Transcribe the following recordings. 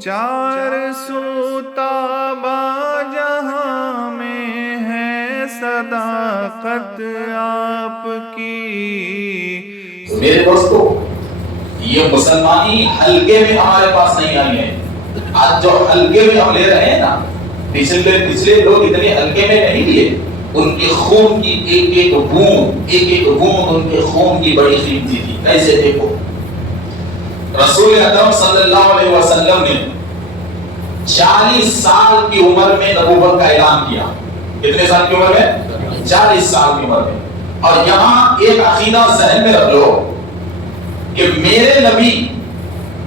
چار سو تابا جہاں میں ہے صداقت آپ کی۔ میرے دوستو، یہ مسلمانی حلقے میں ہمارے پاس نہیں آئی ہے۔ آج جو حلقے میں ہم لے رہے ہیں نا، پچھلے لوگ اتنے حلقے میں نہیں لیے۔ ان کے خون کی ایک ایک بوند ان کے خون کی بڑی قیمتی تھی۔ کیسے دیکھو، رسول اکرم صلی اللہ علیہ وسلم نے 40 سال کی عمر میں نبوت کا اعلان کیا۔ کتنے سال کی عمر میں؟ 40 سال کی عمر میں۔ اور یہاں ایک عقیدہ ذہن میں رکھ لو کہ میرے نبی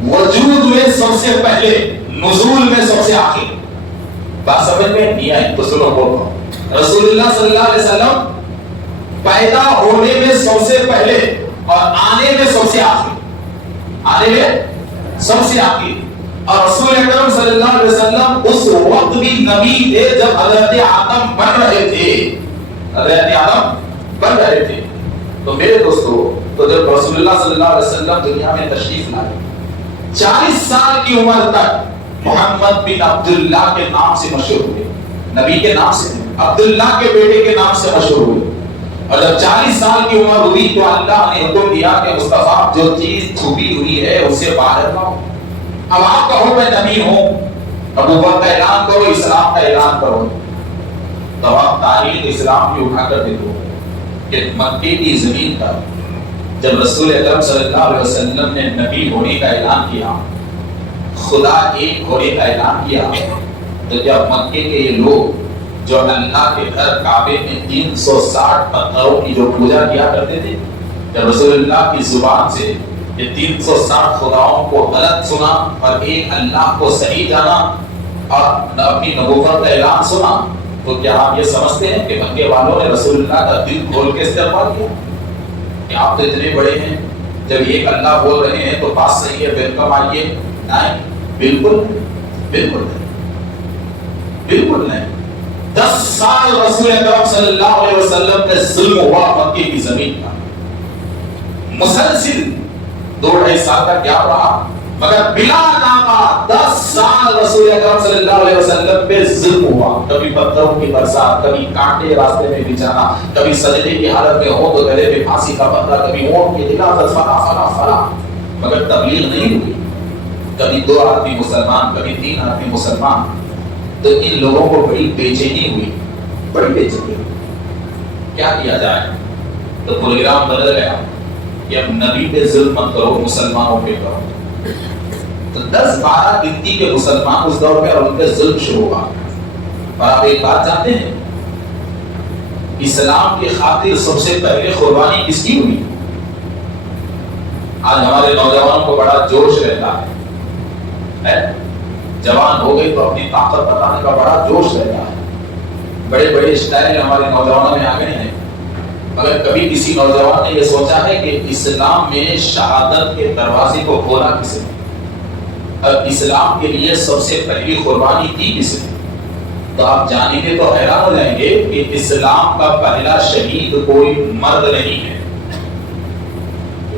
وجود میں سب سے پہلے، نزول میں سب سے آخر۔ بات سمجھ میں نہیں آئی تو سنو، بول رہا ہوں۔ رسول اللہ صلی اللہ علیہ وسلم پیدا ہونے میں سب سے پہلے اور آنے میں سب سے آخر، آنے میں سب سے آخر۔ اور رسول اکرم صلی اللہ علیہ وسلم اس وقت بھی نبی تھے جب حضرت آدم بن رہے تھے، حضرت آدم بن رہے تھے۔ تو میرے دوستو، تو جب رسول اللہ صلی اللہ علیہ وسلم دنیا میں تشریف لائے، 40 سال کی عمر تک محمد بن عبداللہ کے نام سے مشہور ہوئے، نبی کے نام سے، عبداللہ کے بیٹے کے نام سے مشہور ہوئے۔ اور جب 40 سال کی عمر ہوئی تو اللہ نے حکم دیا کہ مصطفیٰ جو چیز چھپی ہوئی ہے اس سے باہر لاؤ۔ اب آپ کہو میں نبی ہوں، نبوت کا اعلان کرو، اسلام کا اعلان کرو، تو آپ تاریخ اسلام کی اٹھا کر دیکھو کہ مکے کی زمین پر جب رسول اکرم صلی اللہ علیہ وسلم نے نبی ہونے کا اعلان کیا، خدا ایک ہونے کا اعلان کیا، تو جب مکے کے یہ لوگ جو اللہ کے گھر کعبے میں 360 پتھروں کی جو پوجا کیا کرتے تھے، جب رسول اللہ کی زبان سے یہ 360 خداؤں کو غلط سنا اور ایک اللہ کو صحیح جانا اور اپنی نبوت کا اعلان سنا، تو کیا آپ یہ سمجھتے ہیں کہ مکے والوں نے رسول اللہ کا دل کھول کے استقبال کیا کہ آپ تو اتنے بڑے ہیں، جب ایک اللہ بول رہے ہیں تو بات صحیح ہے، ویلکم آئیے؟ نہیں، بالکل بالکل نہیں، بالکل نہیں۔ 10 سال رسول اکرم صلی اللہ علیہ وسلم پہ ظلم ہوا مکے کی زمین پر، مسلسل 2-2.5 سال تک کیا رہا، مگر بلا ناغہ 10 سال رسول اکرم صلی اللہ علیہ وسلم پہ ظلم ہوا۔ کبھی پتھروں کی برسات، کبھی کانٹے راستے میں بچھانا، کبھی سجدے کی حالت میں ہو تو گلے میں پھانسی کا پتھر، کبھی اونٹ کی حفاظت، فلا، مگر تبلیغ نہیں ہوئی۔ کبھی 2 آدمی مسلمان، کبھی 3 آدمی مسلمان۔ تو ان لوگوں کو بڑی بے چینی ہوئی، بڑی بے چینی ہوئی، کیا کیا جائے؟ تو پروگرام بدل گیا کہ اب نبی پہ ظلم مت کرو، مسلمانوں پہ کرو۔ تو 10-12 گنتی کے مسلمان اس دور میں اور ان پہ ظلم شروع ہوا۔ اور آپ ایک بات جانتے ہیں، اسلام کی خاطر سب سے پہلے قربانی کس کی ہوئی؟ آج ہمارے نوجوانوں کو بڑا جوش رہتا ہے، جوان ہو گئی تو اپنی طاقت بتانے کا بڑا جوش رہتا ہے، بڑے بڑے اسٹائل ہمارے نوجوانوں میں آ گئے ہیں، مگر کبھی کسی نوجوان نے یہ سوچا ہے کہ اسلام میں شہادت کے دروازے کو کھولا کس نے؟ اب اسلام کے لیے سب سے پہلی قربانی کی کس نے؟ تو آپ جانیں گے تو حیران ہو جائیں گے کہ اسلام کا پہلا شہید کوئی مرد نہیں ہے۔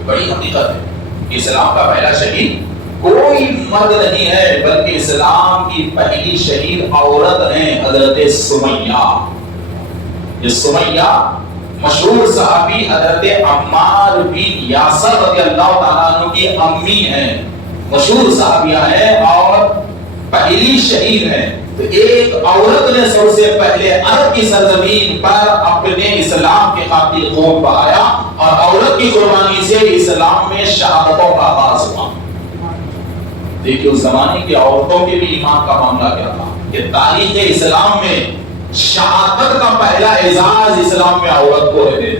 بڑی حقیقت ہے، اسلام کا پہلا شہید کوئی مرد نہیں ہے، بلکہ اسلام کی پہلی شہید عورت ہیں، حضرت سمیہ۔ یہ سمیہ مشہور صحابی حضرت عمار بن یاسر رضی اللہ تعالیٰ عنہ کی امی ہیں، مشہور صحابیہ ہیں اور پہلی شہید ہیں۔ تو ایک عورت نے سب سے پہلے عرب کی سرزمین پر اپنے اسلام کے خاطر خون بہایا، اور عورت کی قربانی سے اسلام میں شہادتوں کا آغاز ہوا۔ دیکھیے اس زمانے کی عورتوں کے بھی ایمان کا معاملہ کیا تھا کہ تاریخ اسلام میں شہادت کا پہلا اعزاز اسلام میں عورت کو ہے۔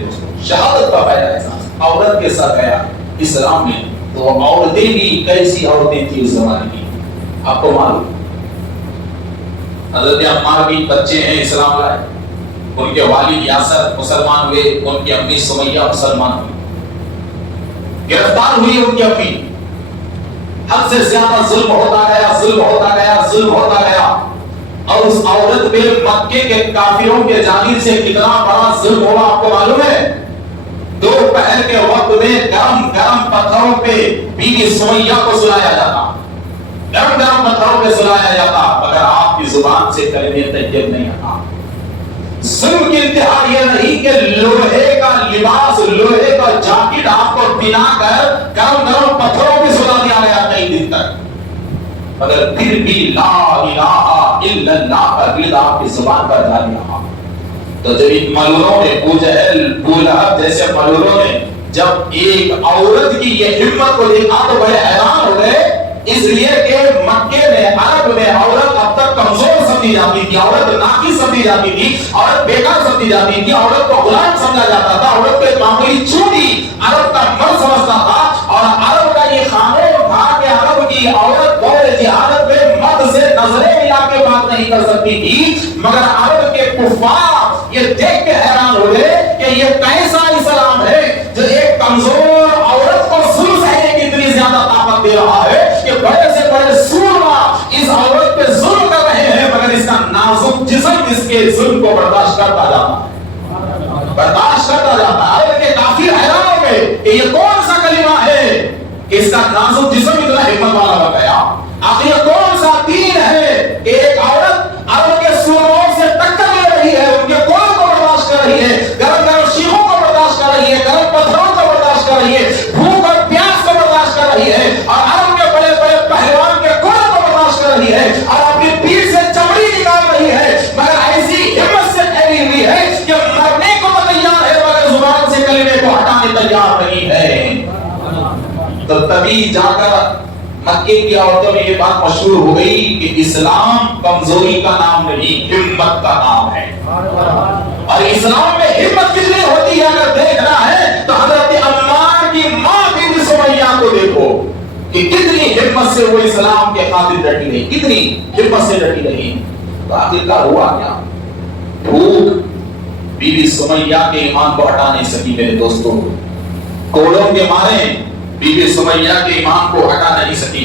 شہادت کا پہلا اعزاز عورت کے ساتھ گیا اسلام میں۔ تو عورتیں بھی کیسی عورتیں تھیں اس زمانے کی، آپ کو معلوم؟ حضرت عمار بھی بچے ہیں، اسلام لائے، ان کے والد یاسر مسلمان ہوئے، ان کی امی سمیہ مسلمان ہوئی، گرفتار ہوئی ان کی امی، حد سے زیادہ ظلم ہوتا گیا، اور اس عورت پہ مکے کے کافروں کے جانب سے کتنا بڑا ظلم ہوا آپ کو معلوم ہے؟ دوپہر کے وقت میں گرم گرم پتھروں پہ بیوی سمیہ کو سلایا جاتا، گرم گرم پتھروں پہاڑوں پہ سلایا جاتا مگر آپ کی زبان سے کلمہ طیب نہیں آتا۔ ظلم کی انتہا یہ نہیں کہ لوہے کا لباس، لوہے کا جاکٹ آپ کو پہنا کر گرم گرم پتھروں پہ سلا دیا گیا کئی دن تک، مگر پھر بھی لا الہ الا اللہ کا گرد آپ کی زبان پر جاری رہا۔ تو جب ان ملعونوں نے، ابو جہل، ابو لہب جیسے ملعونوں نے جب ایک عورت کی یہ ہمت کو دیکھا تو بڑے حیران ہو گئے، اس لیے کہ مکے میں، عرب میں عورت اب تک کمزور سمجھی جاتی تھی، عورت ناقص سمجھی جاتی تھی، عورت بیکار سمجھی جاتی تھی، عورت کو غلام سمجھا جاتا تھا، عورت کو معمولی چوٹی عرب کا مرد سمجھتا تھا، اور عرب کا یہ قانون تھا کہ عرب کی عورت دور جہالت میں مرد سے نظریں ملا کے بات نہیں کر سکتی تھی، مگر عرب کے کفار یہ دیکھ کے حیران ہوئے کہ یہ کیسا اسلام ہے جو ایک کمزور عورت کو ظلم سہنے کی اتنی زیادہ طاقت دے رہا ہے کہ بڑے سے بڑے سورما اس عورت پہ ظلم کر رہے ہیں، مگر اس کا نازک جسم اس کے ظلم کو برداشت کرتا جاتا ہے، برداشت کرتا جاتا ہے۔ عرب کے کافر حیران ہو گئے کہ یہ کون سا کلمہ ہے کہ اس کا نازک جسم اتنا ہمت والا بن گیا، آخر یہ کون سا دین ہے کہ ایک عورت عرب کے سورموں سے ٹکر لے رہی ہے، ان کے قول کو برداشت کر رہی ہے، گرم گرم شیخوں کو برداشت کر رہی ہے، گرم پتھروں کو برداشت کر رہی ہے، بھوک اور پیاس کو برداشت کر رہی ہے، اور عرب کے بڑے بڑے پہلوان کے قول کو برداشت کر رہی ہے، اور اپنی پیٹھ سے چمڑی نکال رہی ہے، مگر ایسی ہمت سے پھیلی ہوئی ہے کہ مرنے کو تو تیار ہے مگر زبان سے کلمے کو ہٹانے تیار نہیں ہے۔ تو تبھی جا کر مکے کی عورتوں میں یہ بات مشہور ہو گئی کہ اسلام کمزوری کا نام نہیں، ہمت کا نام ہے۔ اور اسلام میں ہمت کتنی ہوتی ہے اگر دیکھنا ہے تو حضرت عمار کی ماں بی سمیہ کو دیکھو کہ کتنی ہمت سے وہ اسلام کے خاطر ڈٹی رہی، کتنی ہمت سے ڈٹی رہی۔ تو آخرکار ہوا کیا؟ بھوک بی بی سمیہ کے ایمان کو ہٹا نہیں سکی میرے دوستوں، کوڑوں کے مارے بی بی سمیہ کے ایمان کو ہٹا نہیں سکی،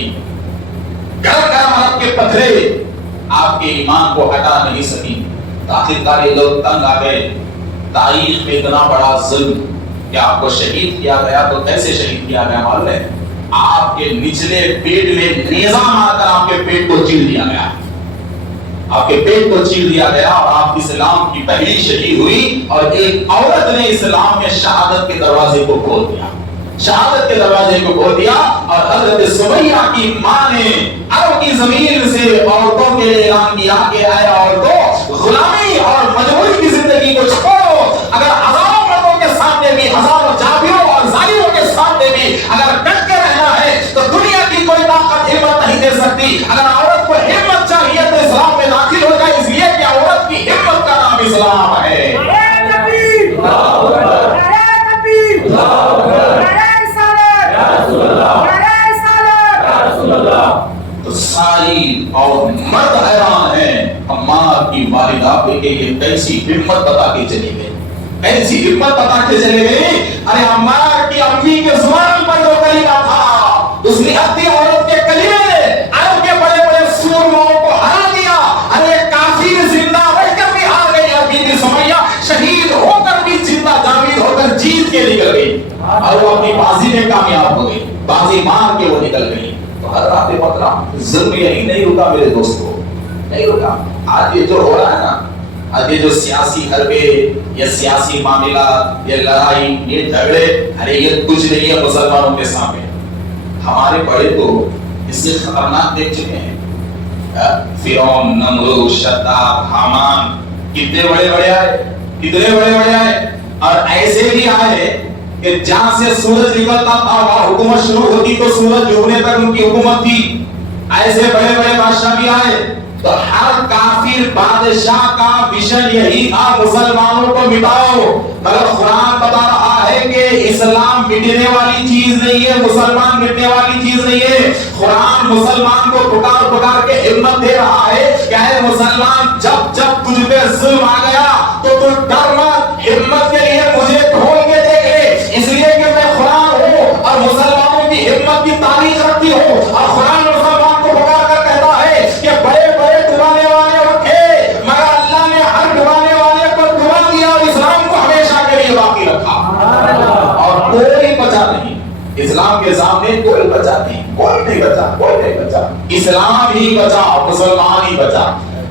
گرم گرم عرب کے پتھرے آپ کے ایمان کو ہٹا نہیں سکی۔ آخرکار یہ لوگ تنگ آ گئے، تاریخ میں اتنا بڑا ظلم کہ آپ کو شہید کیا گیا تو کیسے شہید کیا گیا معلوم ہے؟ آپ کے نچلے پیٹ میں نیزہ مار کر آپ کے پیٹ کو چیر دیا گیا، آپ کے پیٹ کو چیر دیا گیا، اور آپ اسلام کی پہلی شہید ہوئی، اور ایک عورت نے اسلام میں شہادت کے دروازے کو کھول دیا، شہادت کے دروازے کو کھول دیا۔ اور حضرت سمیہ کی ماں نے عرب کی زمین سے عورتوں کے لیے اعلان کیا کہ اے عورتوں، غلامی اور مجبوری کی زندگی کو چھوڑو، اگر ہزاروں مردوں کے سامنے بھی، ہزاروں جابروں اور ظالموں کے سامنے بھی اگر ڈٹ کے رہنا ہے تو دنیا کی کوئی طاقت ہمت نہیں دے سکتی۔ اگر عورت کو ہمت چاہیے تو اسلام میں داخل ہو جائے، اس لیے کہ عورت کی ہمت کا نام اسلام ہے۔ تو ساری اور مرد حیران ہیں عمار کی والدہ پہ کہ یہ کیسی ہمت بتا کے چلی گئی، ایسی ہمت بتا کے چلے گئی۔ ارے عمار کی امی کے زبان پر جو کلمہ تھا، اس نہتی عورت کے کلمے نے عرب کے بڑے بڑے سورموں کو ہرا دیا۔ ارے کافر زندہ رہ کر بھی ہار گئی، اور بی بی سمیہ شہید ہو کر بھی زندہ جاوید ہو کر جیت کے نکل گئی، اور وہ اپنی بازی میں کامیاب ہو گئی، بازی مار کے وہ نکل گئی۔ تو حضرات محترم، ظلم یہی نہیں رکا میرے دوستو، نہیں رکا۔ آج یہ جو ہو رہا ہے نا، آج یہ جو سیاسی حربے یا سیاسی معاملات یا لڑائی، یہ جھگڑے، ارے یہ کچھ نہیں ہے مسلمانوں کے سامنے۔ ہمارے بڑے تو اس سے خطرناک دیکھ چکے ہیں، فرعون، نمرود، شداد، حامان، کتنے بڑے بڑے آئے، کتنے بڑے بڑے آئے، اور ایسے بھی آئے کہ جہاں سے سورج نکلتا تھا وہاں حکومت شروع ہوتی تو سورج ڈوبنے تک ان کی حکومت تھی۔ ایسے بڑے بڑے بادشاہ بھی آئے، تو ہر کافر بادشاہ کا مشن یہی تھا مسلمانوں کو مٹاؤ، مگر قرآن بتا رہا ہے کہ اسلام مٹنے والی چیز نہیں ہے، مسلمان مٹنے والی چیز نہیں ہے۔ قرآن مسلمان کو پکار پکار کے ہمت دے رہا ہے کہ اے مسلمان، جب جب تجھ پہ ظلم آ گیا تو تو ڈر مت، ہمت کے لیے مجھے کھول کے دیکھ لے، اس لیے کہ میں قرآن ہوں اور مسلمانوں کی ہمت کی تعریف رکھتی ہوں، اور قرآن مسلمان کو پکار کر کہتا ہے کہ بڑے بڑے ڈبانے والے اٹھے، مگر اللہ نے ہر ڈبانے والے کو ڈبا دیا اور اسلام کو ہمیشہ کے لیے باقی رکھا، اور کوئی بچا نہیں، اسلام کے سامنے کوئی بچا نہیں، کوئی نہیں بچا، کوئی نہیں بچا۔ اسلام ہی بچا، مسلمان ہی بچا،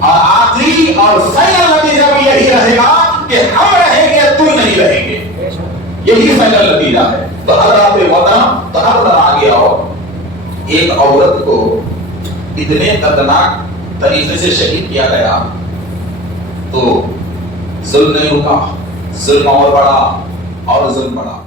اور آخری اور فائنل نتیجہ بھی یہی رہے گا کہ ہم رہیں گے، تم نہیں رہیں گے، یہی فائنل نتیجہ ہے۔ تو حضرات محترم، تو اب آ گیا ہو ایک عورت کو اتنے دردناک طریقے سے شہید کیا گیا، تو ظلم نہیں رکا، ظلم اور بڑا اور ظلم بڑا۔